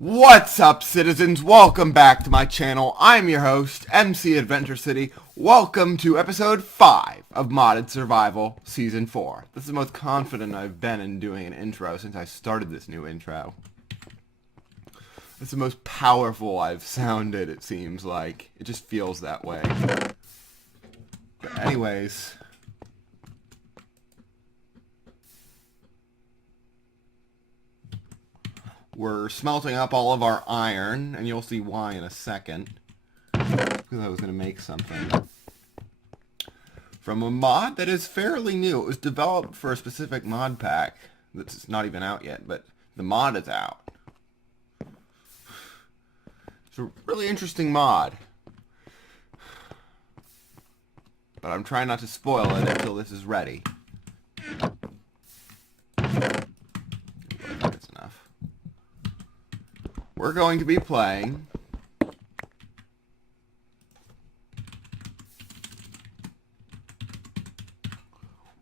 What's up, citizens? Welcome back to my channel. I'm your host, MC Adventure City. Welcome to episode 5 of Modded Survival Season 4. This is the most confident I've been in doing an intro since I started this new intro. It's the most powerful I've sounded, it seems like. It just feels that way. But anyways... we're smelting up all of our iron, and you'll see why in a second. Because I was going to make something. From a mod that is fairly new. It was developed for a specific mod pack that's not even out yet, but the mod is out. It's a really interesting mod. But I'm trying not to spoil it until this is ready. That's enough. We're going to be playing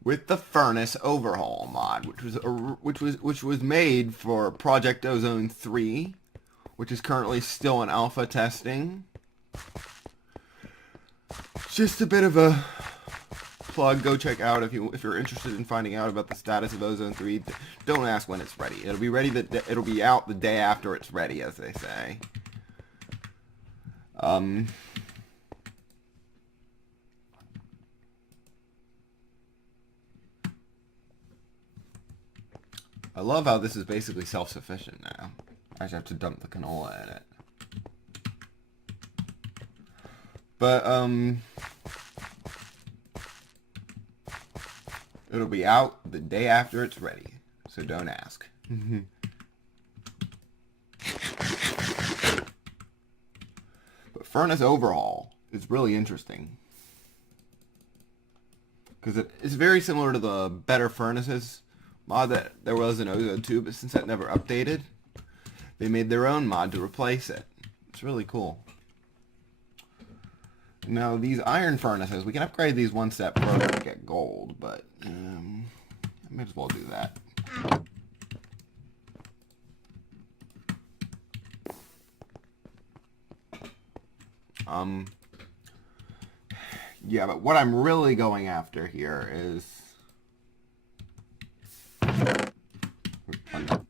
with the Furnace Overhaul mod, which was made for Project Ozone 3, which is currently still in alpha testing. Just a bit of a plug. Go check out if you're interested in finding out about the status of Ozone 3. Don't ask when it's ready. It'll be ready. It'll be out the day after it's ready, as they say. I love how this is basically self-sufficient now. I just have to dump the canola in it. But it'll be out the day after it's ready, so don't ask. But Furnace Overhaul is really interesting. Because it's very similar to the Better Furnaces mod that there was in Ozone 2, but since that never updated, they made their own mod to replace it. It's really cool. Now, these iron furnaces, we can upgrade these one step further to get gold, but I might as well do that. Yeah, but what I'm really going after here is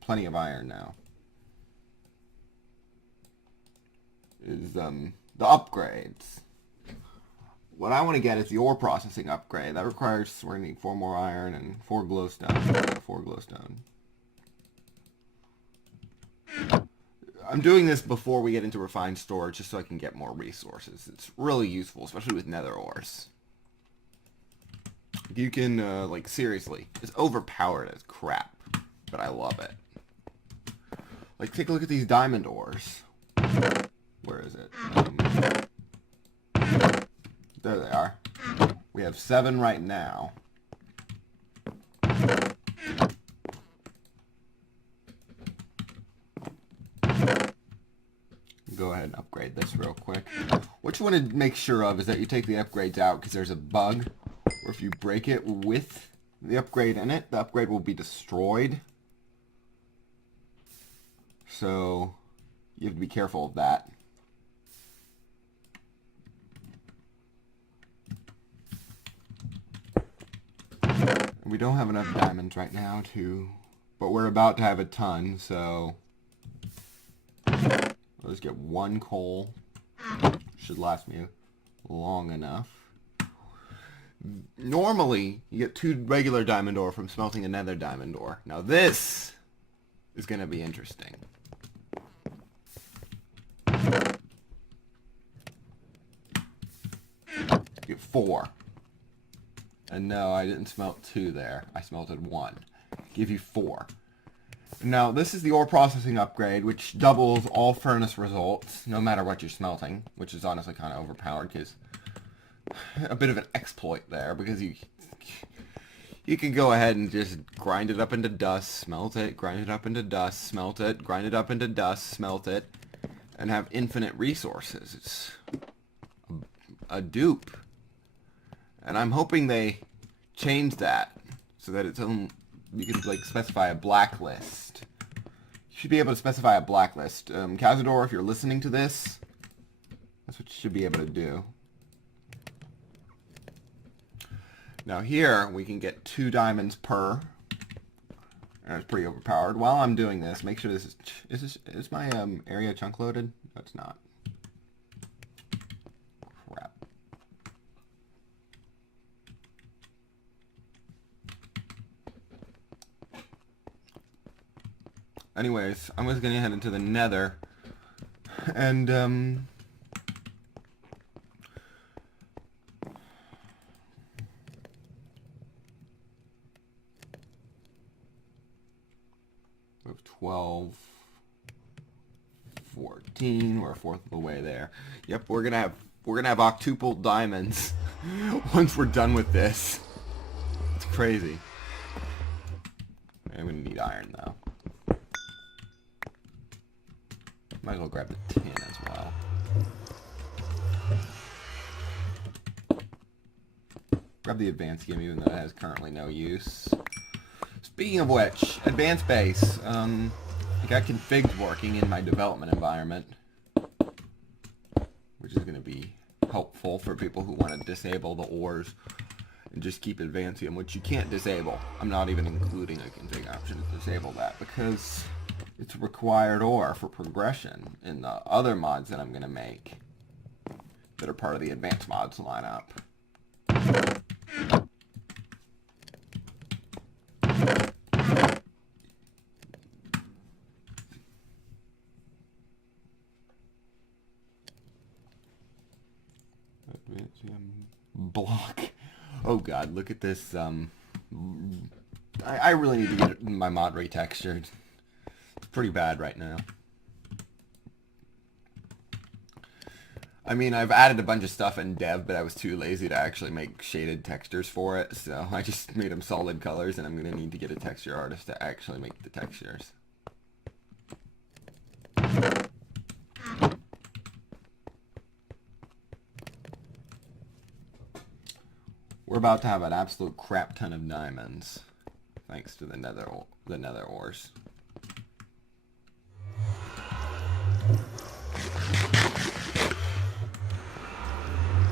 plenty of iron now. Is the upgrades. What I want to get is the ore processing upgrade. That requires, we're going to need 4 more iron and 4 glowstone. 4 glowstone. I'm doing this before we get into refined storage just so I can get more resources. It's really useful, especially with nether ores. You can, like, seriously, it's overpowered as crap, but I love it. Like, take a look at these diamond ores. Where is it? There they are. We have 7 right now. Go ahead and upgrade this real quick. What you want to make sure of is that you take the upgrades out, because there's a bug where if you break it with the upgrade in it, the upgrade will be destroyed. So you have to be careful of that. We don't have enough diamonds right now but we're about to have a ton, so let's get 1 coal. Should last me long enough. Normally, you get 2 regular diamond ore from smelting another diamond ore. Now this is going to be interesting. Get 4. And no, I didn't smelt 2 there. I smelted 1. Give you 4. Now, this is the ore processing upgrade, which doubles all furnace results, no matter what you're smelting, which is honestly kind of overpowered, because a bit of an exploit there, because you can go ahead and just grind it up into dust, smelt it, grind it up into dust, smelt it, grind it up into dust, smelt it, and have infinite resources. It's a dupe. And I'm hoping they change that so that it's you can like specify a blacklist should be able to specify a blacklist. Cazador, if you're listening to this, that's what you should be able to do. Now here, we can get 2 diamonds per. And it's pretty overpowered. While I'm doing this, make sure is my area chunk loaded? No, it's not. Crap. Anyways, I'm just gonna head into the Nether, and we have 12, 14. We're a fourth of the way there. Yep, we're gonna have octuple diamonds once we're done with this. It's crazy. I'm gonna need iron though. Might as well grab the tin as well. Grab the advanced game even though it has currently no use. Speaking of which, advanced base. I got configs working in my development environment, which is going to be helpful for people who want to disable the ores and just keep advancing them, which you can't disable. I'm not even including a config option to disable that because it's a required ore for progression in the other mods that I'm going to make that are part of the advanced mods lineup. Block. Oh god, look at this. I really need to get my mod retextured. It's pretty bad right now. I mean, I've added a bunch of stuff in dev, but I was too lazy to actually make shaded textures for it, so I just made them solid colors, and I'm going to need to get a texture artist to actually make the textures. We're about to have an absolute crap ton of diamonds, thanks to the nether ores.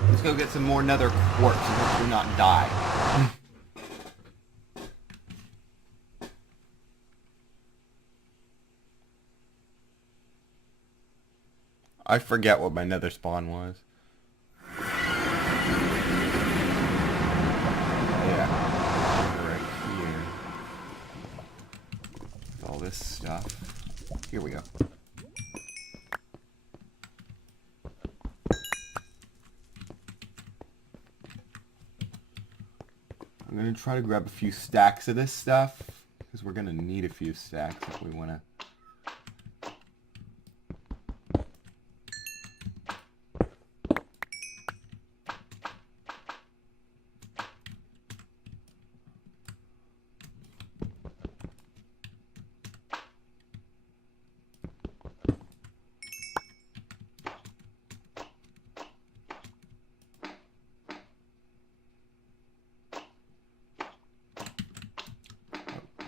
Let's go get some more nether quartz and hopefully not die. I forget what my nether spawn was. This stuff. Here we go. I'm going to try to grab a few stacks of this stuff because we're going to need a few stacks if we want to.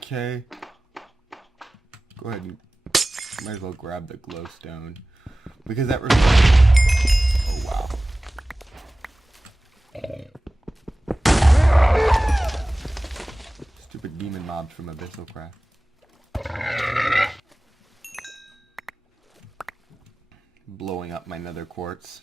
Okay. Go ahead and might as well grab the glowstone because that oh wow. Stupid demon mobs from Abyssal Craft. Blowing up my nether quartz.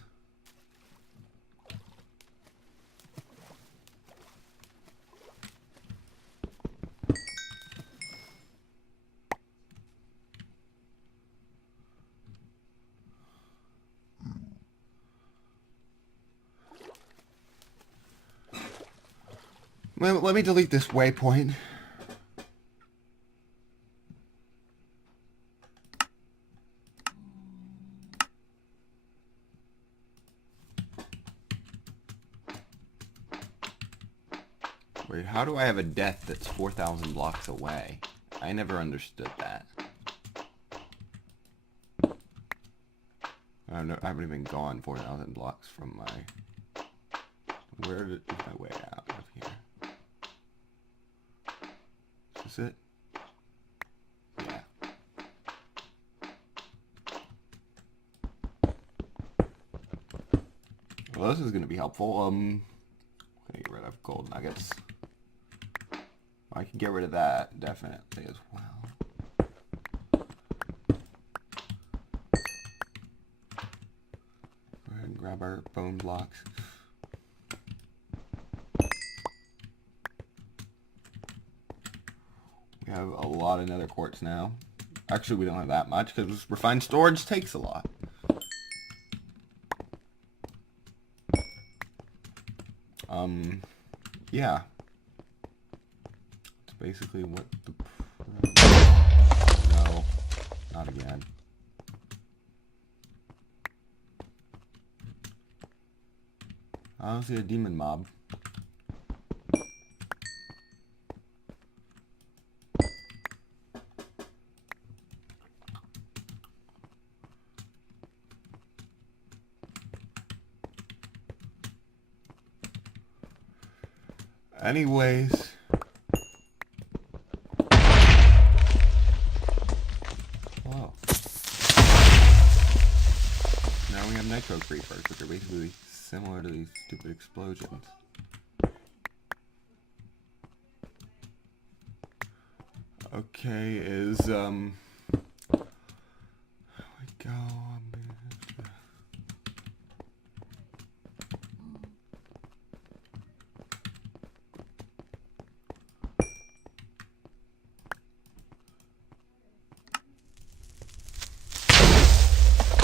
Let me delete this waypoint. Wait, how do I have a death that's 4,000 blocks away? I never understood that. I haven't even gone 4,000 blocks from my... Where is my way out of here? Is this it? Yeah. Well, this is going to be helpful. Can I get rid of gold nuggets? I can get rid of that, definitely, as well. Go ahead and grab our bone blocks. We have a lot of nether quartz now. Actually, we don't have that much because refined storage takes a lot. Yeah. It's basically what the... No, not again. I don't see a demon mob. Anyways, whoa. Now we have nitro creepers, which are basically similar to these stupid explosions. Okay, there we go.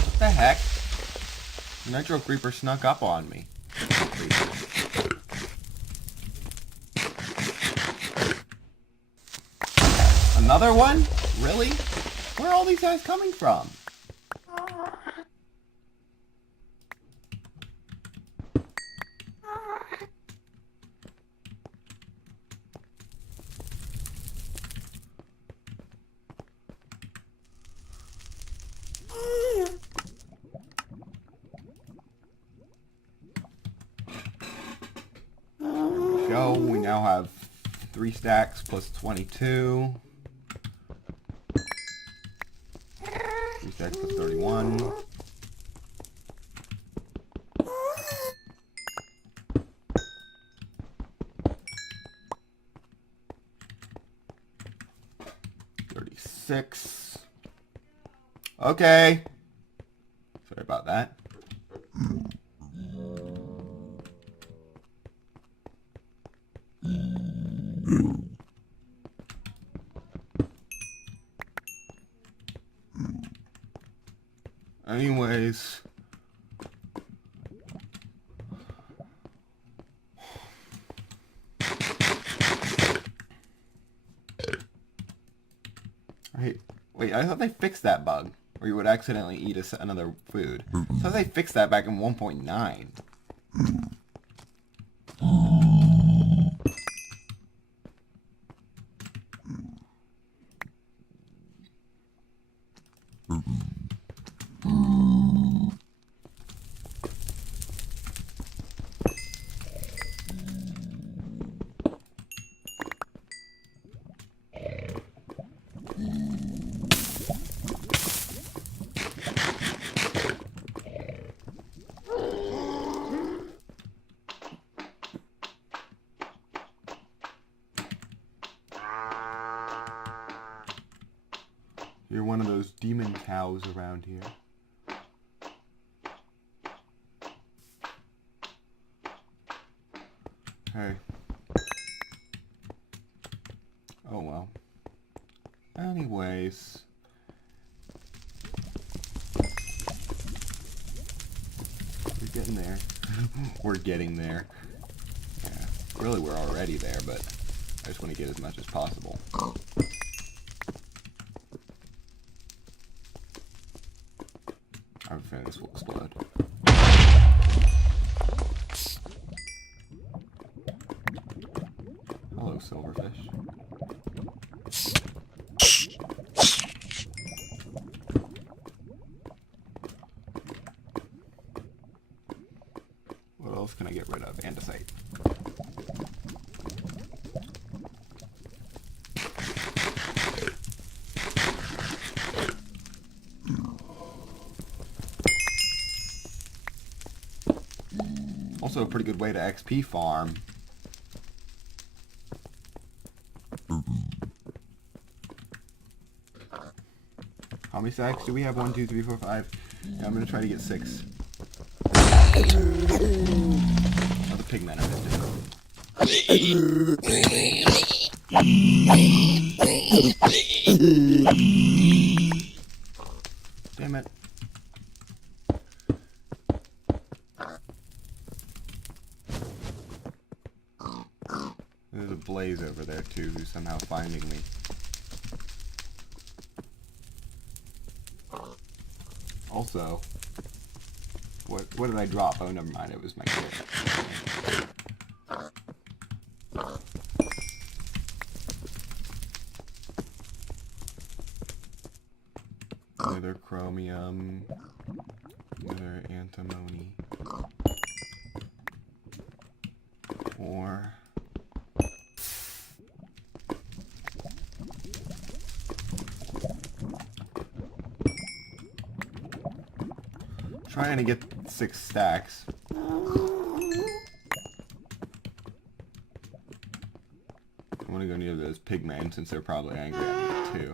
What the heck? The nitro creeper snuck up on me. Another one? Really? Where are all these guys coming from? Go. We now have 3 stacks plus 22. 3 stacks plus 31. $36. Okay. Sorry about that. Anyways, wait, I thought they fixed that bug, or you would accidentally eat another food. I thought they fixed that back in 1.9. You're one of those demon cows around here. Hey. Oh well. Anyways. We're getting there. We're getting there. Yeah. Really, we're already there, but I just want to get as much as possible. I'm afraid this will explode. Hello, silverfish. What else can I get rid of? Andesite. Also a pretty good way to XP farm. How many stacks do we have? 1, 2, 3, 4, 5. Yeah, I'm gonna try to get 6. Oh, the pigmen are damn it. There's a blaze over there too who's somehow finding me. Also, what did I drop? Oh, never mind. It was my kit. Nether chromium, nether antimony, ore. Trying to get 6 stacks. I'm gonna go near those pigmen since they're probably angry at me too.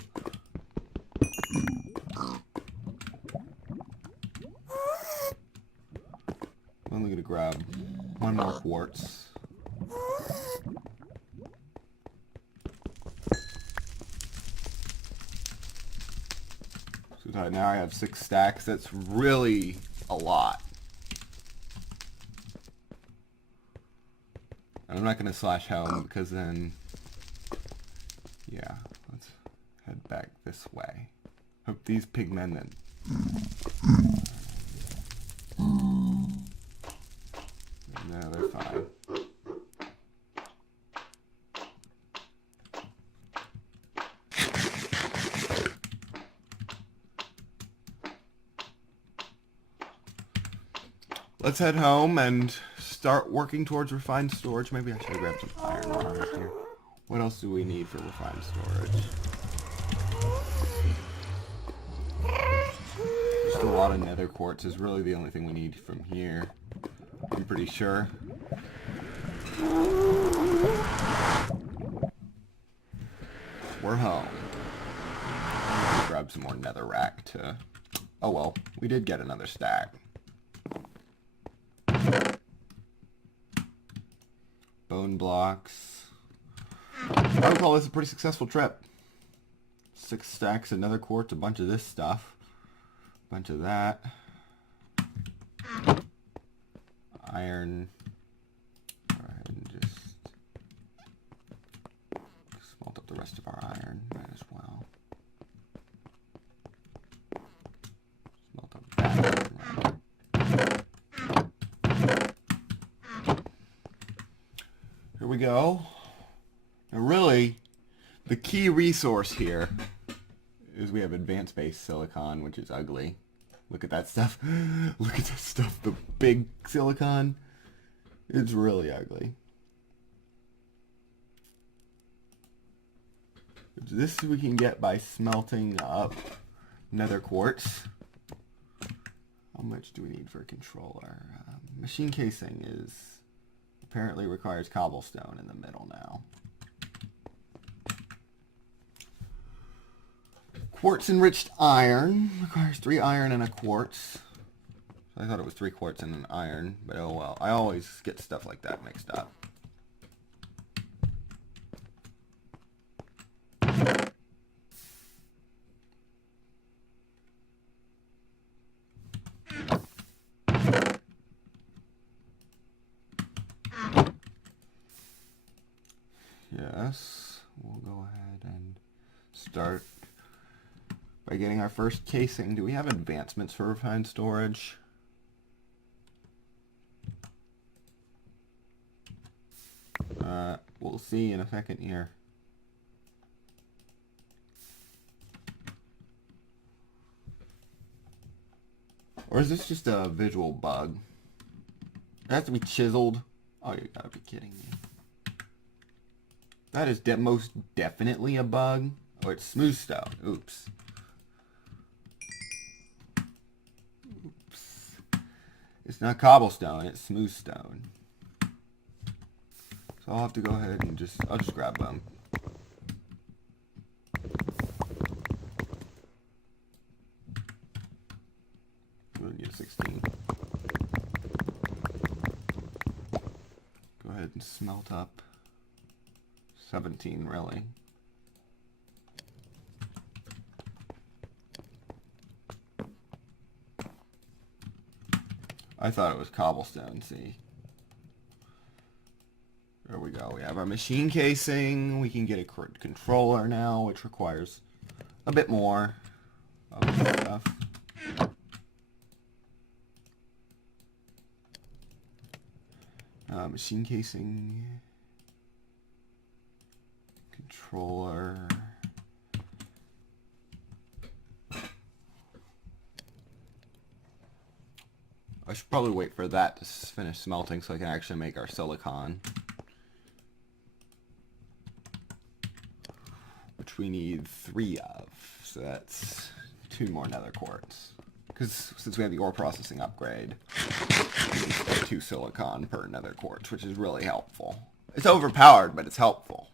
I'm only gonna grab 1 more quartz. So now I have 6 stacks. That's really a lot. I'm not gonna slash home because then, yeah, let's head back this way. Hope these pigmen then. No, they're fine. Let's head home and start working towards refined storage. Maybe I should grab some iron ore here. What else do we need for refined storage? Just a lot of nether quartz is really the only thing we need from here. I'm pretty sure. We're home. Grab some more netherrack to... Oh well, we did get another stack. Bone blocks. I would call this a pretty successful trip. 6 stacks, another quartz, a bunch of this stuff. A bunch of that. Iron. Alright, and just smelt up the rest of our iron. Might as well. Smelt up that. Here we go. Now really, the key resource here is we have advanced base silicon, which is ugly. Look at that stuff. Look at that stuff. The big silicon. It's really ugly. This we can get by smelting up nether quartz. How much do we need for a controller? Machine casing is apparently requires cobblestone in the middle now. Quartz enriched iron requires 3 iron and a quartz. I thought it was 3 quartz and an iron, but oh well. I always get stuff like that mixed up. Yes, we'll go ahead and start by getting our first casing. Do we have advancements for refined storage? We'll see in a second here. Or is this just a visual bug? It has to be chiseled. Oh, you gotta be kidding me. That is most definitely a bug. Oh, it's smooth stone. Oops. It's not cobblestone, it's smooth stone. So I'll have to go ahead and I'll just grab them. We'll need 16. Go ahead and smelt up 17, really. I thought it was cobblestone, see. There we go. We have our machine casing. We can get a controller now, which requires a bit more of this stuff. Machine casing. Controller. I should probably wait for that to finish smelting so I can actually make our silicon. Which we need 3 of. So that's 2 more nether quartz. Because since we have the ore processing upgrade, we need 2 silicon per nether quartz, which is really helpful. It's overpowered, but it's helpful.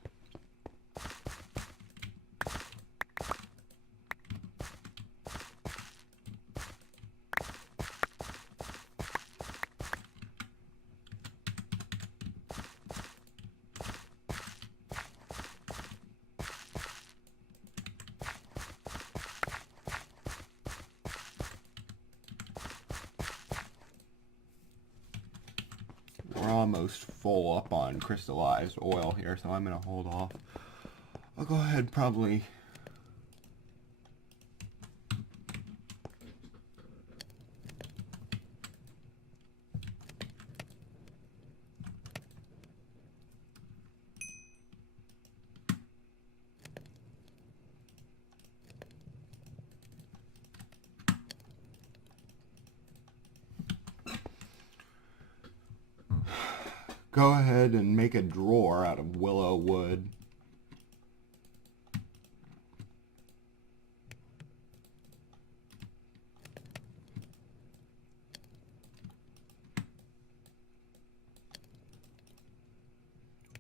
We're almost full up on crystallized oil here, so I'm going to hold off. I'll go ahead probably... go ahead and make a drawer out of willow wood.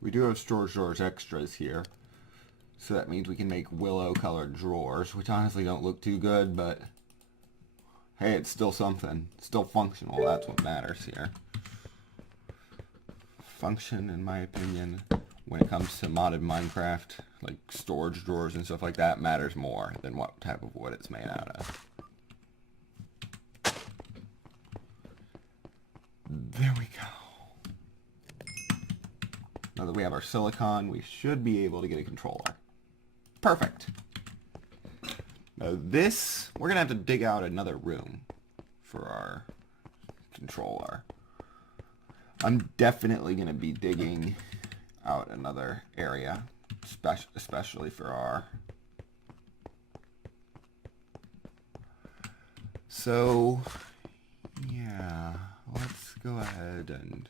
We do have storage drawers extras here, so that means we can make willow colored drawers, which honestly don't look too good, but hey, it's still something. It's still functional, that's what matters here. Function, in my opinion, when it comes to modded Minecraft, like storage drawers and stuff like that, matters more than what type of wood it's made out of. There we go. Now that we have our silicon, we should be able to get a controller. Perfect. Now this, we're going to have to dig out another room for our controller. I'm definitely going to be digging out another area, especially for our... So, yeah, let's go ahead and...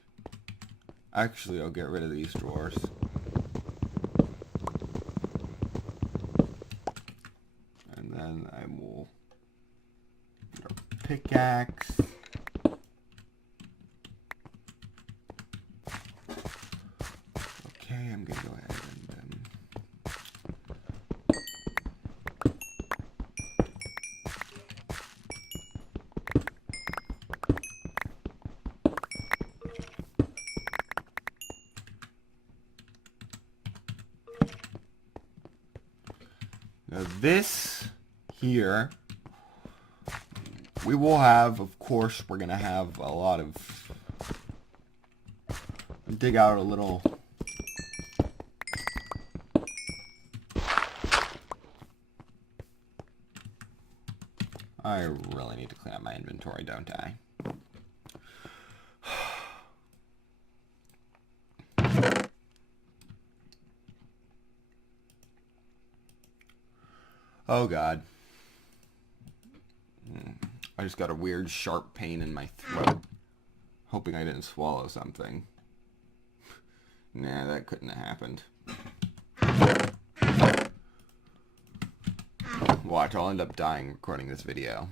Actually, I'll get rid of these drawers. And then I will get a pickaxe. Okay, I'm going to go ahead and... Now this here, we will have, of course, we're going to have a lot of... dig out a little... I really need to clean up my inventory, don't I? Oh God. I just got a weird sharp pain in my throat. Hoping I didn't swallow something. Nah, that couldn't have happened. Watch, I'll end up dying recording this video.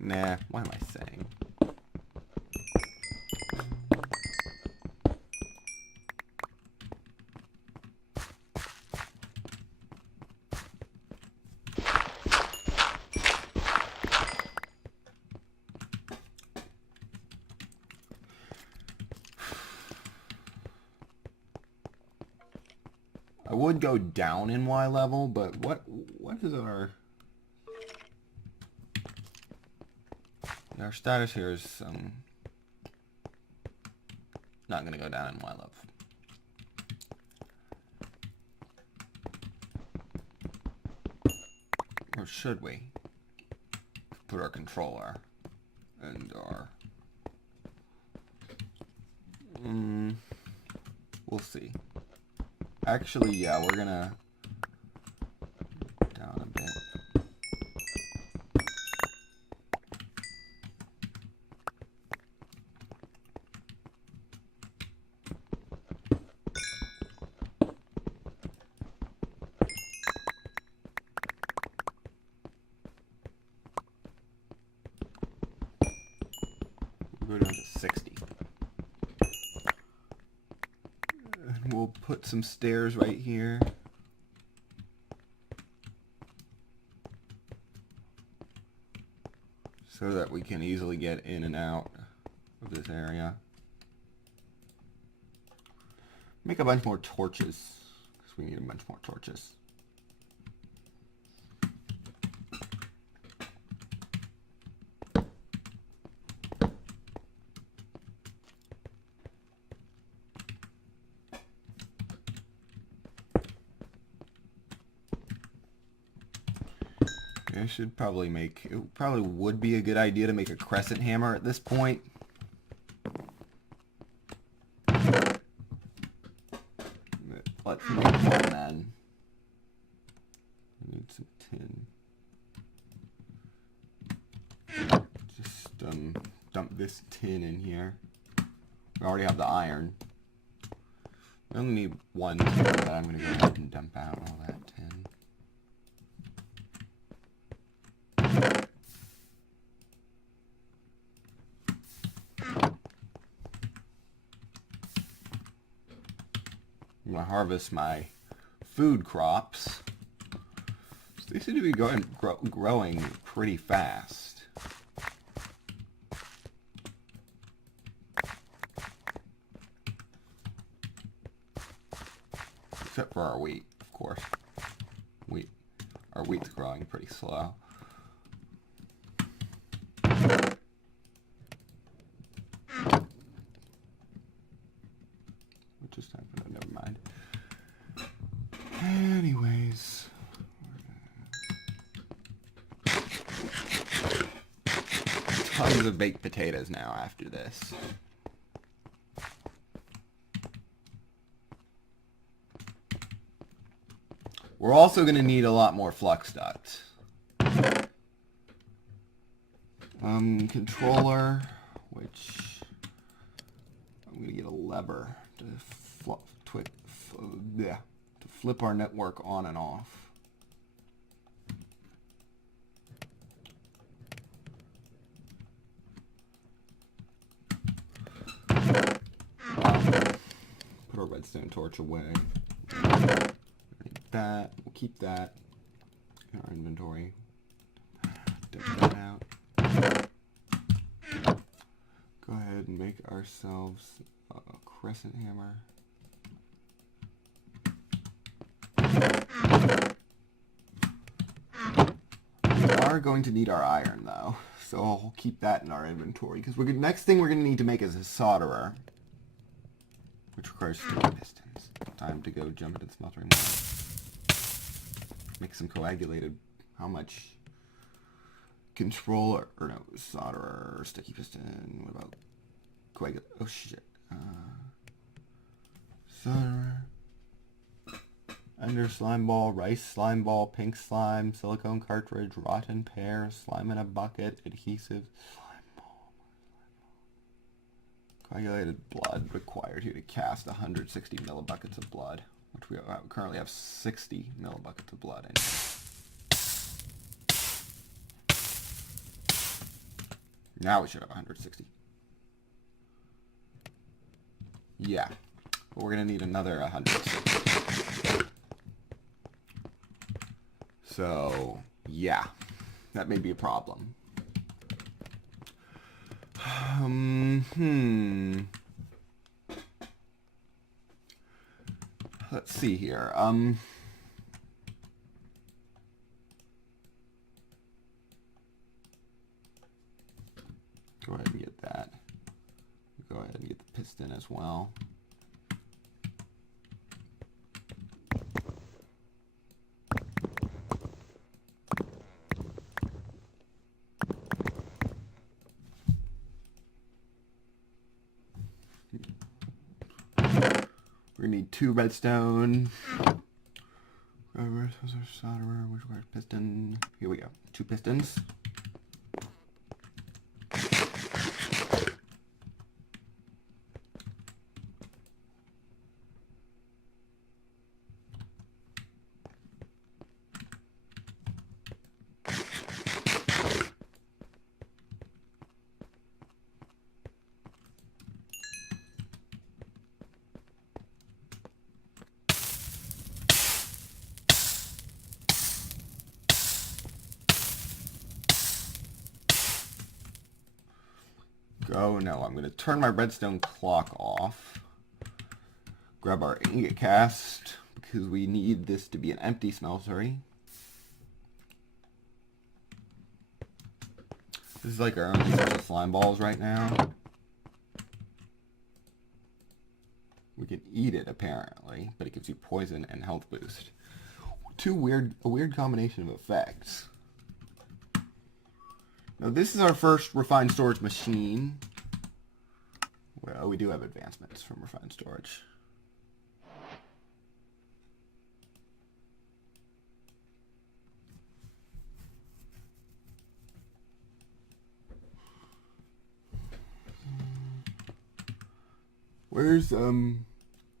Nah, what am I saying? would go down in Y level, but what is our status here is not going to go down in Y level. Or should we put our controller and our we'll see. Actually, yeah, we're gonna down a bit. We'll go down to 60. And we'll put some stairs right here. So that we can easily get in and out of this area. Make a bunch more torches, because we need a bunch more torches. I should probably it probably would be a good idea to make a crescent hammer at this point. Let's make one then. I need some tin. Just dump this tin in here. We already have the iron. We only need one tin, but I'm going to go ahead and dump out all that tin. I'm going to harvest my food crops. So they seem to be growing pretty fast. Except for our wheat, of course. Our wheat's growing pretty slow. What just happened? Never mind. Anyways. Tons of baked potatoes now after this. We're also going to need a lot more flux ducts. Controller, which I'm going to get a lever to flip our network on and off. Put our redstone torch away. That, we'll keep that in our inventory. Dump that out. Go ahead and make ourselves a crescent hammer. We are going to need our iron though, so I'll keep that in our inventory because next thing we're going to need to make is a solderer, which requires 3 pistons. Time to go jump into the smelting mine. Make some coagulated. How much? Controller, or no, solderer, sticky piston. What about coagulate? Oh shit. Solderer. Under slime ball, rice slime ball, pink slime, silicone cartridge, rotten pear, slime in a bucket, adhesive, slime ball. Coagulated blood required here to cast 160 millibuckets of blood, which we currently have 60 millibuckets of blood in. Now we should have 160. Yeah, but we're going to need another 160. So, yeah, that may be a problem. let's see here. Go ahead and get that. Go ahead and get the piston as well. We're gonna need 2 redstone. Solderer, which requires piston. Here we go. 2 pistons. Go. No, I'm going to turn my redstone clock off. Grab our ingot cast, because we need this to be an empty smeltery. This is like our only special slime balls right now. We can eat it apparently, but it gives you poison and health boost. A weird combination of effects. Now this is our first refined storage machine. Well, we do have advancements from refined storage. Where's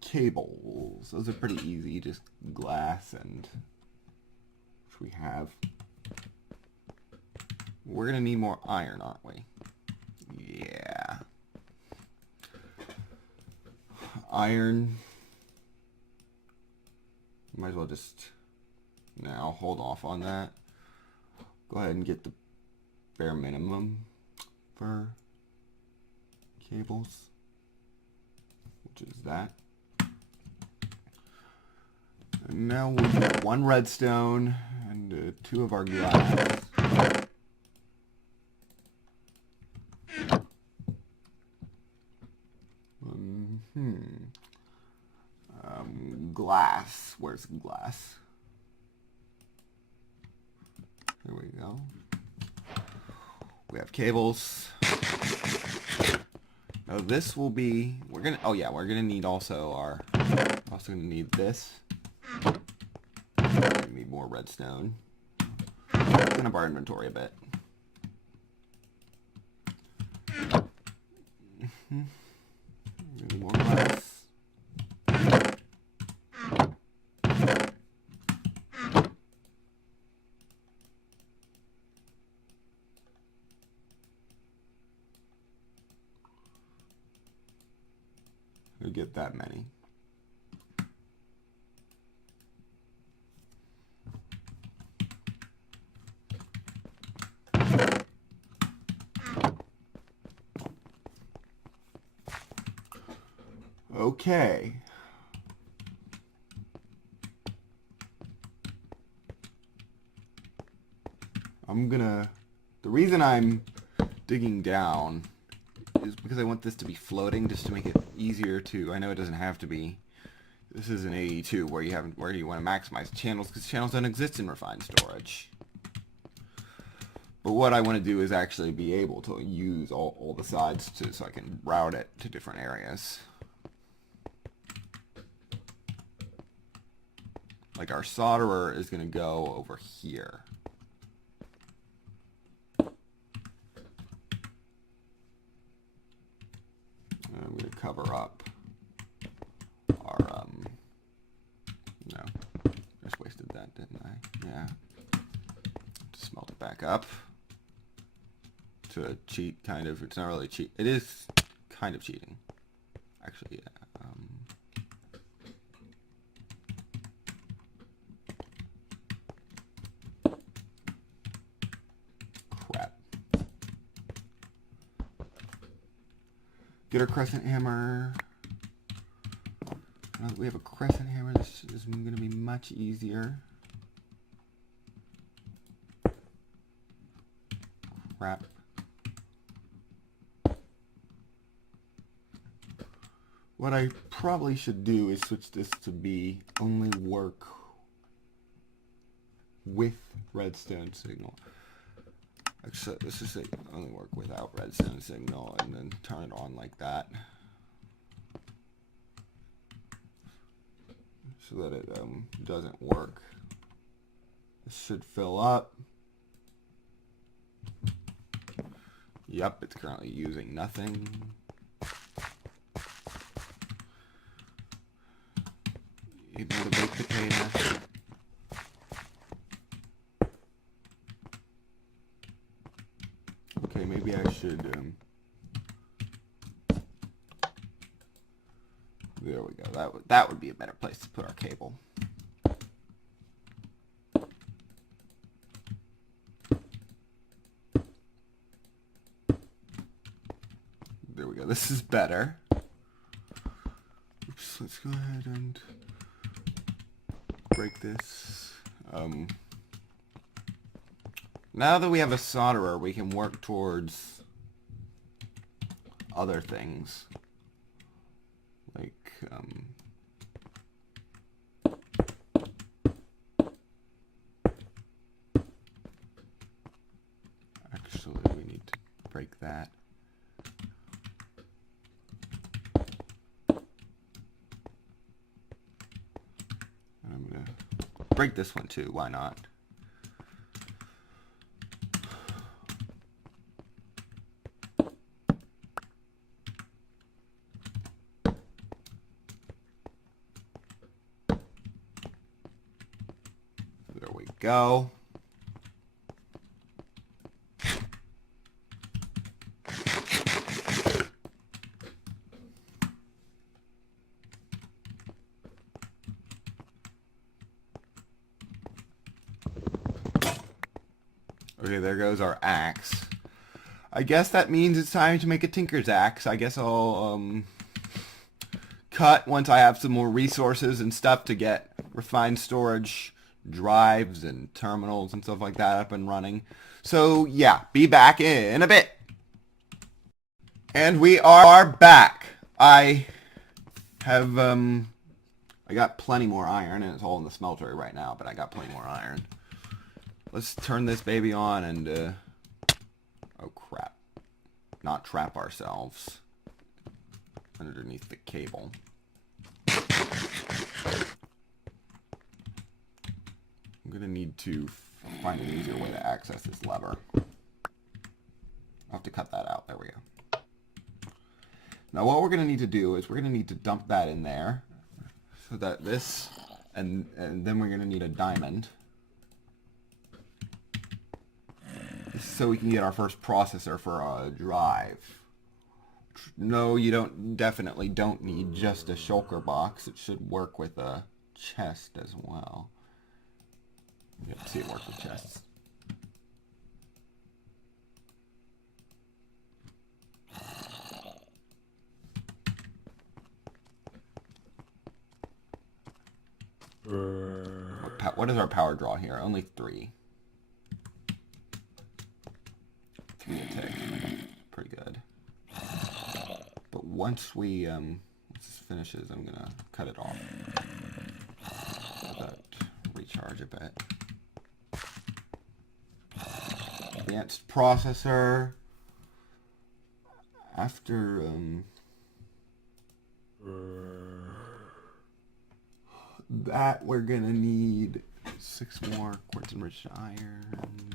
cables? Those are pretty easy, just glass and which we have. We're gonna need more iron, aren't we? Yeah. Iron. Might as well just now hold off on that. Go ahead and get the bare minimum for cables, which is that. And now we have 1 redstone and 2 of our glass. Glass. Where's the glass? There we go. We have cables. Now this will be, we're gonna need also also gonna need this. We need more redstone. Open up our inventory a bit. Need more glass. We get that many. Okay. The reason I'm digging down is because I want this to be floating, just to make it easier to, I know it doesn't have to be. This is an 82 where you want to maximize channels, because channels don't exist in refined storage. But what I want to do is actually be able to use all the sides so I can route it to different areas. Like our solderer is going to go over here. And I'm going to cover up our, no, just wasted that, didn't I? Yeah. Just smelt it back up. To cheat, kind of. It's not really cheat. It is kind of cheating. Actually, yeah. Get our crescent hammer. Now that we have a crescent hammer, this is going to be much easier. Crap. What I probably should do is switch this to be only work with redstone signal. Actually, this is only work without redstone signal, and then turn it on like that, so that it doesn't work. This should fill up. Yep, it's currently using nothing. Able to bake potato. Okay, maybe I should, there we go. That would be a better place to put our cable. There we go. This is better. Oops, let's go ahead and break this. Now that we have a solderer, we can work towards other things. Like, actually, we need to break that. And I'm going to break this one too, why not? There we go. Okay, there goes our axe. I guess that means it's time to make a tinker's axe. I guess I'll cut once I have some more resources and stuff to get refined storage drives and terminals and stuff like that up and running. So yeah, be back in a bit. And we are back. I have I got plenty more iron, and it's all in the smeltery right now, but I got plenty more iron. Let's turn this baby on and oh crap, not trap ourselves underneath the cable. I'm gonna need to find an easier way to access this lever. I'll have to cut that out. There we go. Now what we're gonna need to do is we're gonna need to dump that in there, so that this, and then we're gonna need a diamond, so we can get our first processor for a drive. No, you definitely don't need just a shulker box. It should work with a chest as well. You have to see it work with chests. What is our power draw here? Only 3. 3 a tick. Pretty good. But once this finishes, I'm gonna cut it off. Let that recharge a bit. Advanced processor. After that, we're gonna need 6 more quartz enriched iron.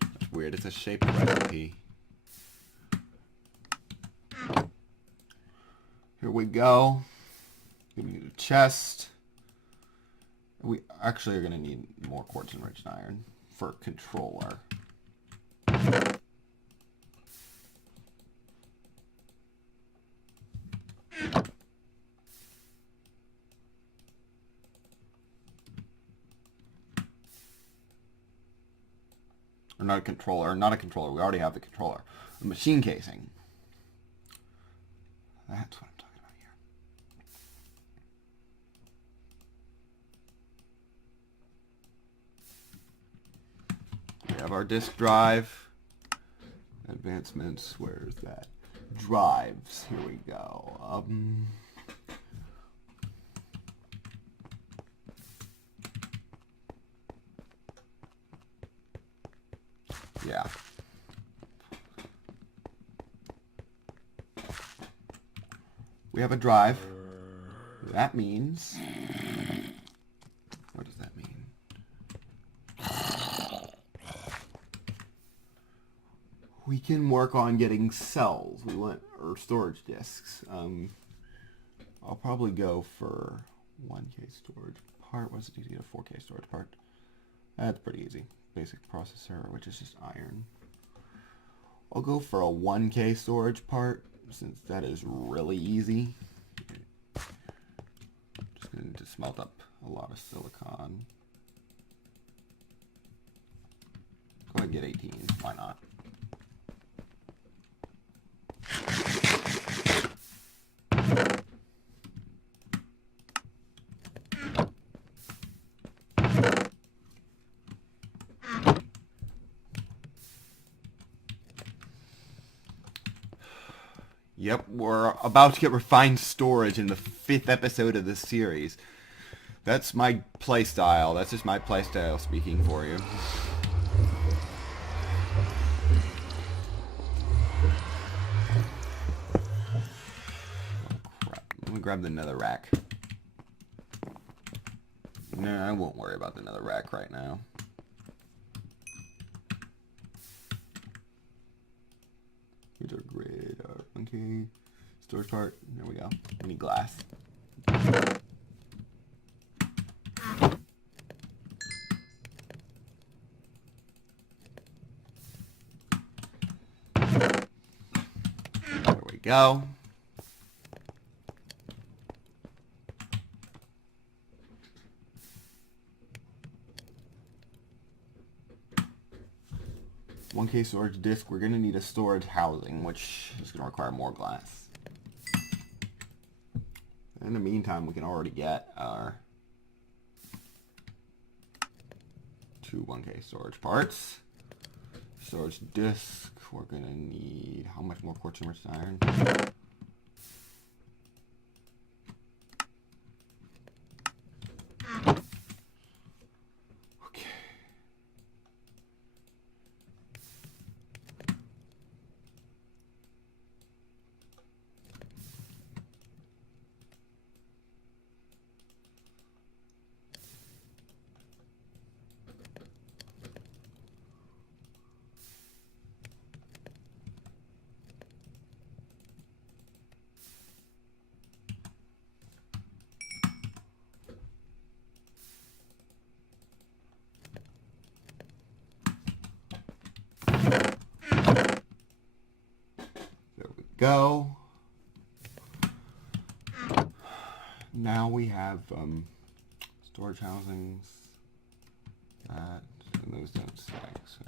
That's weird, it's a shaped recipe. Here we go. We need a chest. We actually are going to need more quartz enriched iron for controller. Or not a controller. Not a controller. We already have the controller. A machine casing. That's what I'm talking about here. We have our disk drive. Advancements. Where's that? Drives. Here we go. Yeah. We have a drive. That means... What does that mean? We can work on getting cells. We want, or storage disks. I'll probably go for 1K storage part. What's it easy to get a 4K storage part? That's pretty easy. Basic processor, which is just iron. I'll go for a 1K storage part, since that is really easy. Just going to need to smelt up a lot of silicon. Go ahead and get 18. Why not? Yep, we're about to get refined storage in the 5th episode of this series. That's my playstyle. That's just my playstyle speaking for you. Oh crap. Let me grab the nether rack. No, I won't worry about the nether rack right now. Here's our grid, our 1K storage part. There we go. We need glass. There we go. $1K storage disk, we're going to need a storage housing, which is going to require more glass. In the meantime, we can already get our 2 1K storage parts. Storage disk, we're going to need, how much more quartz and iron? Go. Now we have storage housings. That and those don't stack. So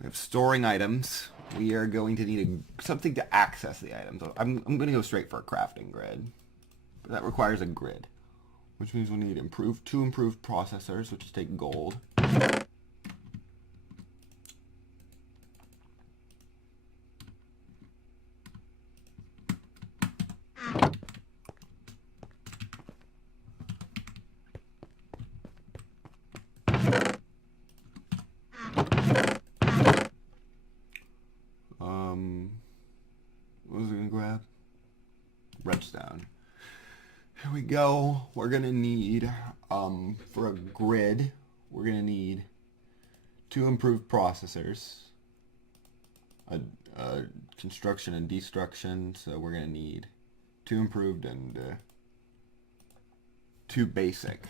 we have storing items. We are going to need something to access the items. I'm going to go straight for a crafting grid, but that requires a grid, which means we'll need two improved processors, which take gold. What was I going to grab? Redstone. Here we go. We're going to need, for a grid, we're going to need 2 improved processors. Construction and destruction, so we're going to need 2 improved and 2 basic.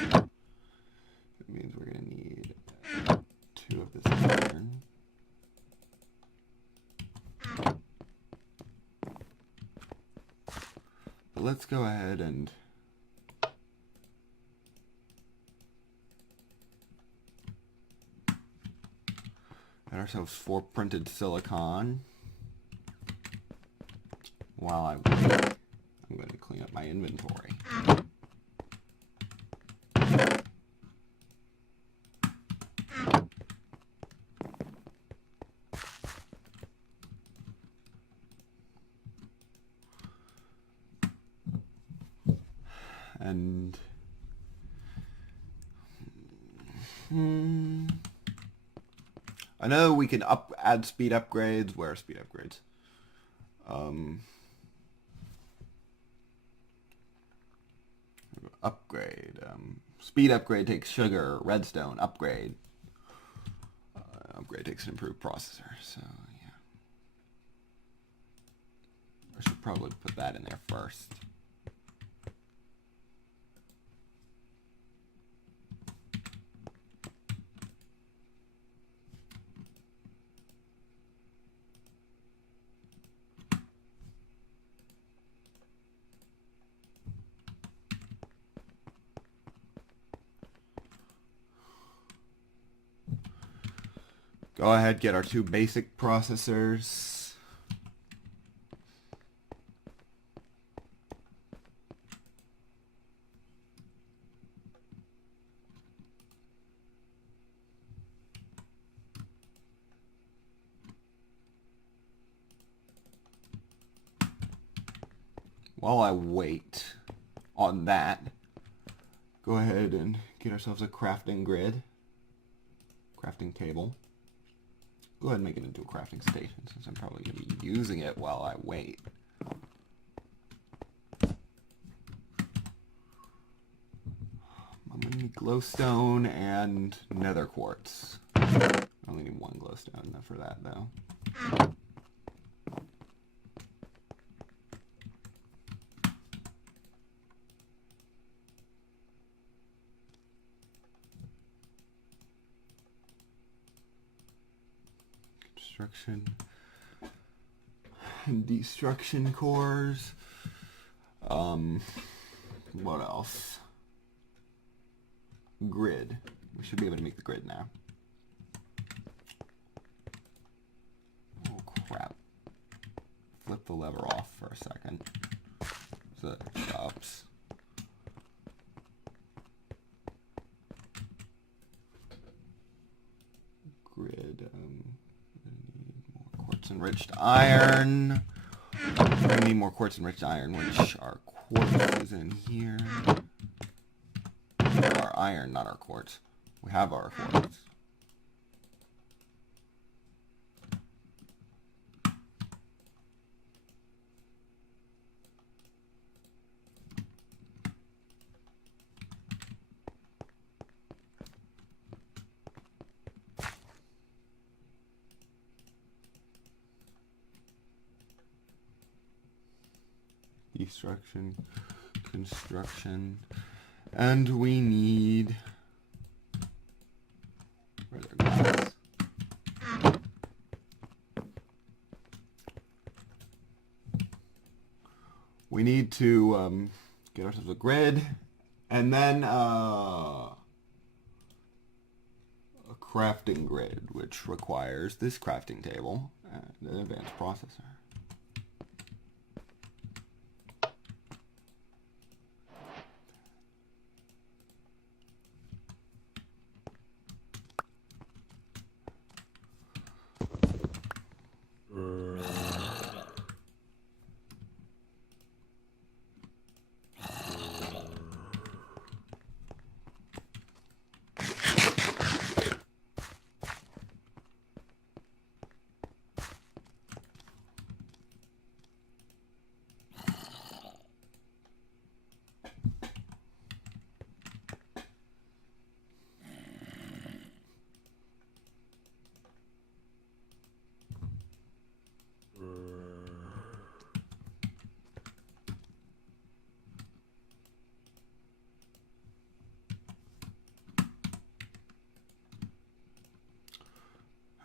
That means we're going to need 2 of this iron. But let's go ahead and Got ourselves 4 printed silicon. While I wait, I'm going to clean up my inventory. And I know we can add speed upgrades. Where are speed upgrades? Upgrade. Speed upgrade takes sugar. Redstone upgrade. Upgrade takes an improved processor. So yeah, I should probably put that in there first. Go ahead, get our 2 basic processors. While I wait on that, go ahead and get ourselves a crafting grid, crafting table. Go ahead and make it into a crafting station since I'm probably going to be using it while I wait. I'm going to need glowstone and nether quartz. I only need 1 glowstone for that though. Construction and destruction cores. What else? Grid. We should be able to make the grid now. Oh crap. Flip the lever off for a second so that it stops. Grid. Enriched iron. I need more quartz enriched iron, which our quartz is in here. Our iron, not our quartz. We have our quartz. Destruction, construction, and we need glass. We need to get ourselves a grid, and then a crafting grid, which requires this crafting table and an advanced processor.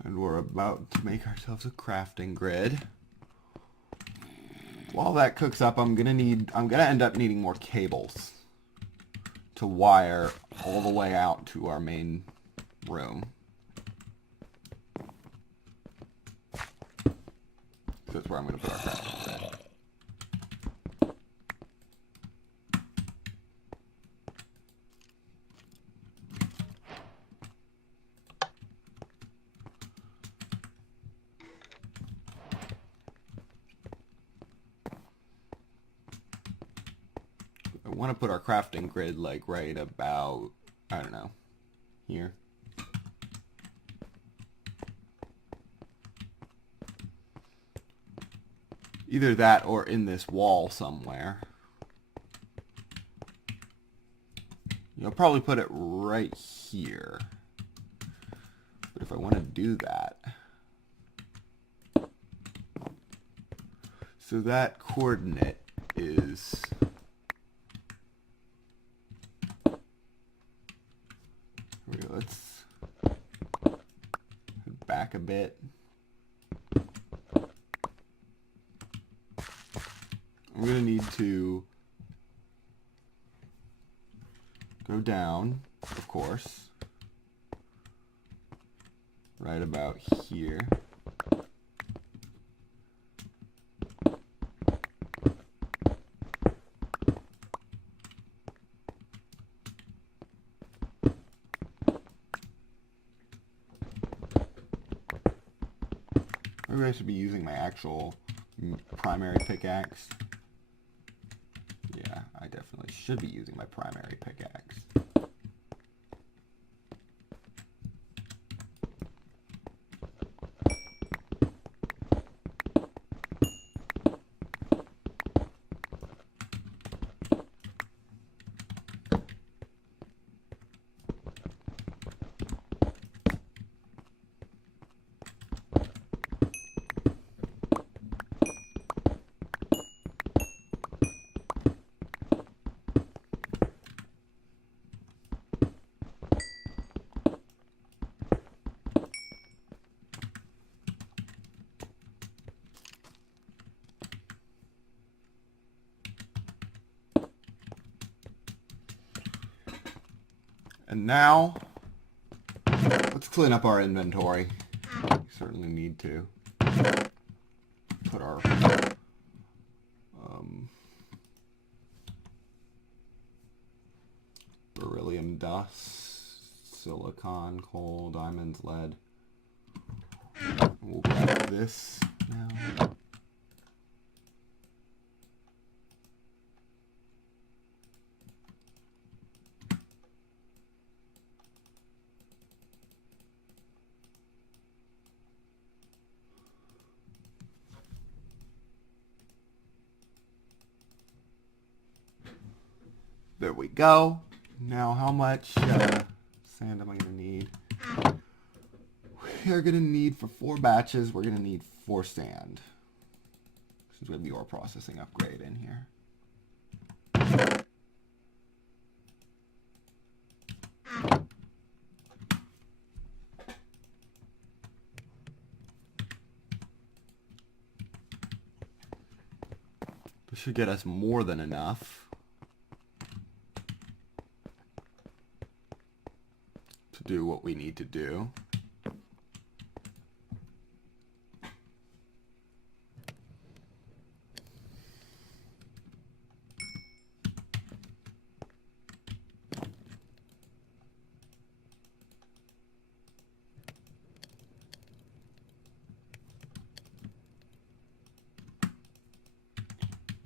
And we're about to make ourselves a crafting grid. While that cooks up, I'm gonna end up needing more cables to wire all the way out to our main room. that's where I'm going to put our crafting grid. I want to put our crafting grid like right about, I don't know, here. Either that or in this wall somewhere. You'll probably put it right here. But if I want to do that, so that coordinate is let's back a bit. I'm going to need to go down, of course, right about here. Maybe I should be using my actual primary pickaxe. Yeah, I definitely should be using my primary pickaxe. And now, let's clean up our inventory. We certainly need to put our beryllium dust, silicon, coal, diamonds, lead. We'll grab this now. There we go. Now how much sand am I going to need? We are going to need, for 4 batches, we're going to need 4 sand. This is going to be ore processing upgrade in here. This should get us more than enough to do what we need to do.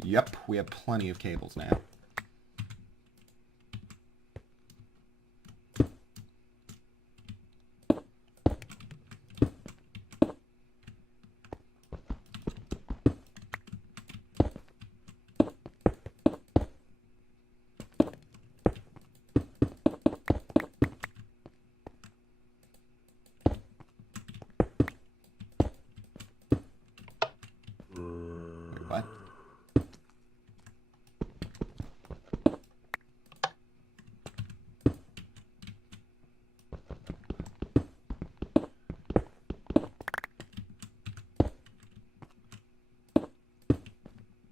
Yep, we have plenty of cables now. Wait, what?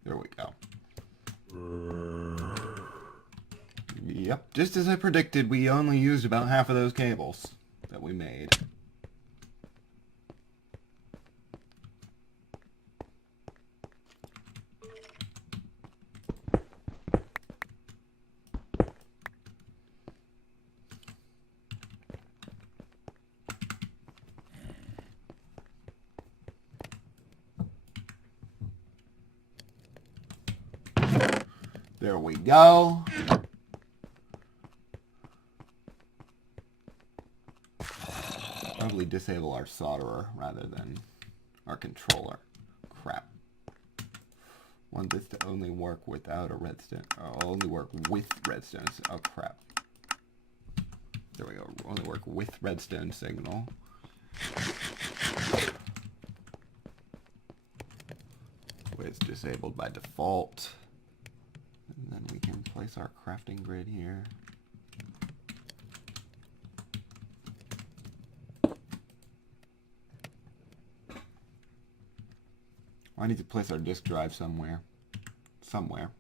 There we go. Yep, just as I predicted, we only used about half of those cables that we made. There we go. Probably disable our solderer rather than our controller. Crap. Want this to only work without a redstone. Or only work with redstone. Oh crap. There we go. Only work with redstone signal. It's disabled by default. And then we can place our crafting grid here. I need to place our disk drive somewhere. Somewhere.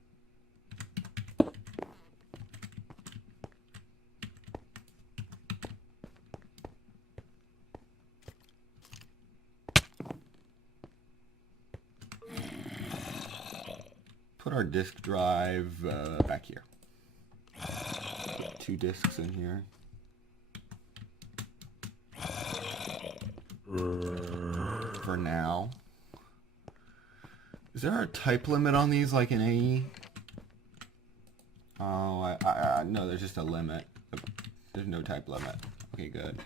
Put our disk drive back here. Put 2 disks in here. For now. Is there a type limit on these like in AE? Oh, no, there's just a limit. There's no type limit. Okay, good.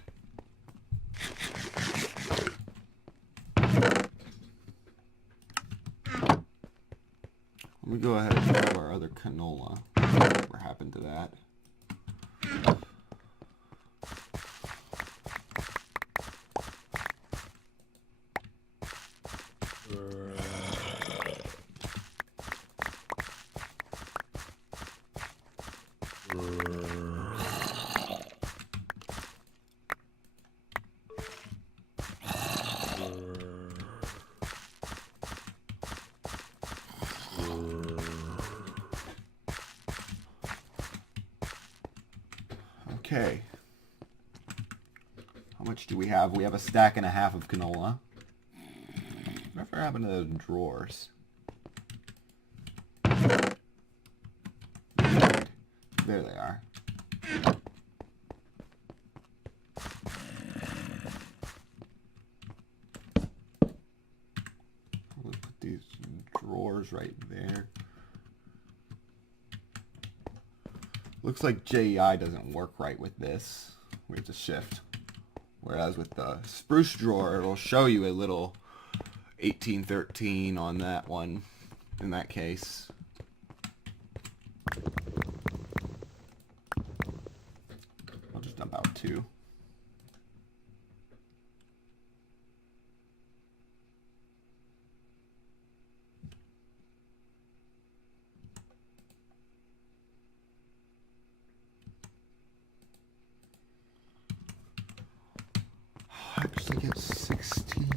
Let me go ahead and grab our other canola. Whatever happened to that? Okay. How much do we have? We have a stack and a half of canola. Whatever happened to those drawers? There they are. We'll put these drawers right there. Looks like JEI doesn't work right with this. We have to shift. Whereas with the spruce drawer, it'll show you a little 1813 on that one, in that case. I'll just dump out 2. Actually get 16.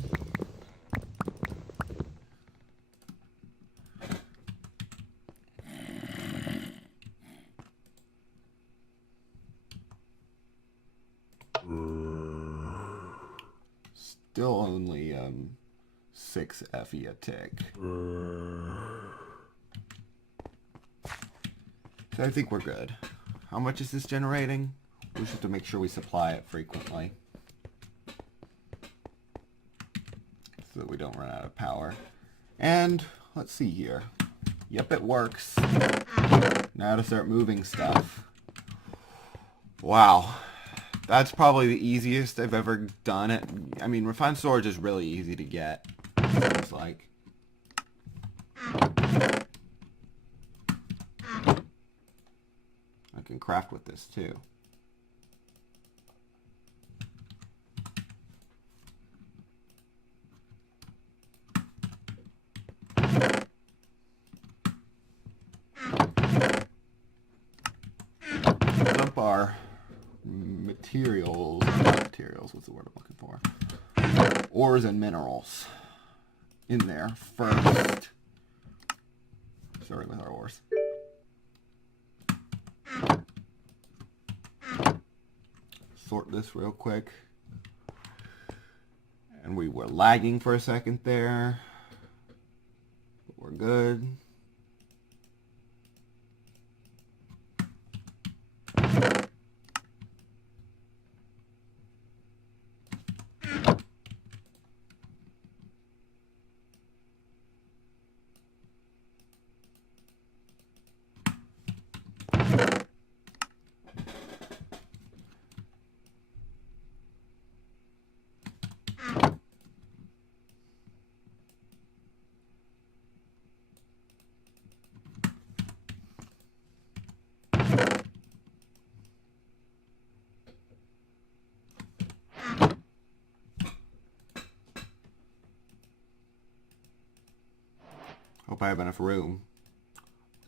Still only 6 FE a tick. So I think we're good. How much is this generating? We just have to make sure we supply it frequently, so that we don't run out of power. And let's see here. Yep, it works. Now to start moving stuff. Wow. That's probably the easiest I've ever done it. I mean, refined storage is really easy to get. It's like. I can craft with this too. Dump our materials, what's the word I'm looking for? Ores and minerals in there first. Starting with our ores. Sort this real quick. And we were lagging for a second there. But we're good. Hope I have enough room.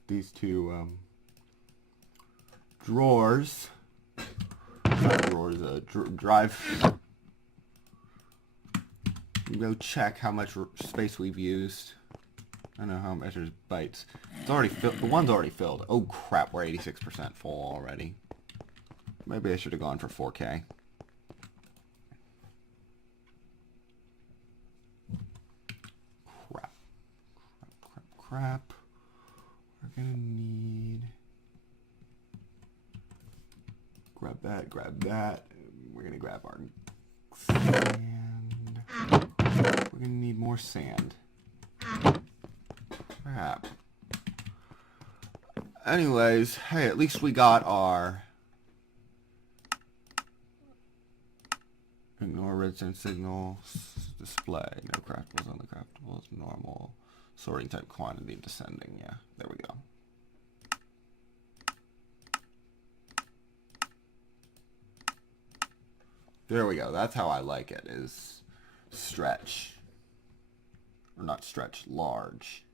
These two drawers. Not drawers, drive. Go check how much space we've used. I don't know how much there's bytes. It's already filled. The one's already filled. Oh crap, we're 86% full already. Maybe I should have gone for 4K. Crap. We're gonna need... Grab that. We're gonna grab our sand. We're gonna need more sand. Crap. Anyways, hey, at least we got our... Ignore redstone signal. Display. No craftables on the craftables. Normal. Sorting type quantity descending. Yeah, there we go. There we go. That's how I like it, is stretch. Or not stretch, large.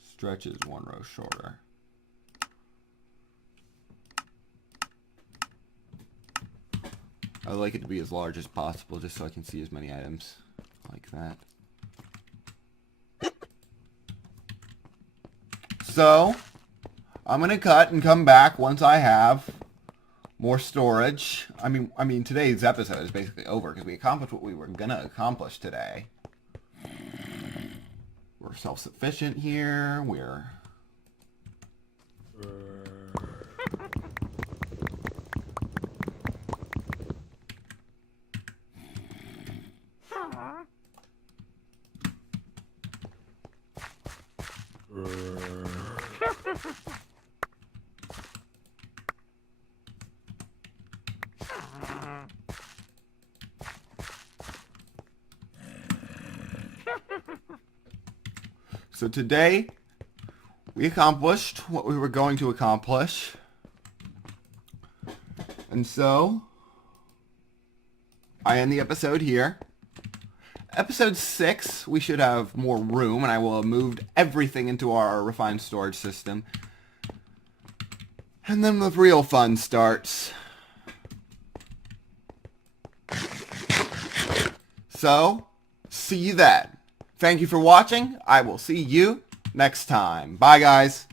Stretch is one row shorter. I like it to be as large as possible just so I can see as many items like that. So, I'm going to cut and come back once I have more storage. I mean, today's episode is basically over because we accomplished what we were going to accomplish today. We're self-sufficient here. We're... So today, we accomplished what we were going to accomplish. And so, I end the episode here. Episode 6, we should have more room, and I will have moved everything into our refined storage system. And then the real fun starts. So, see you then. Thank you for watching. I will see you next time. Bye, guys.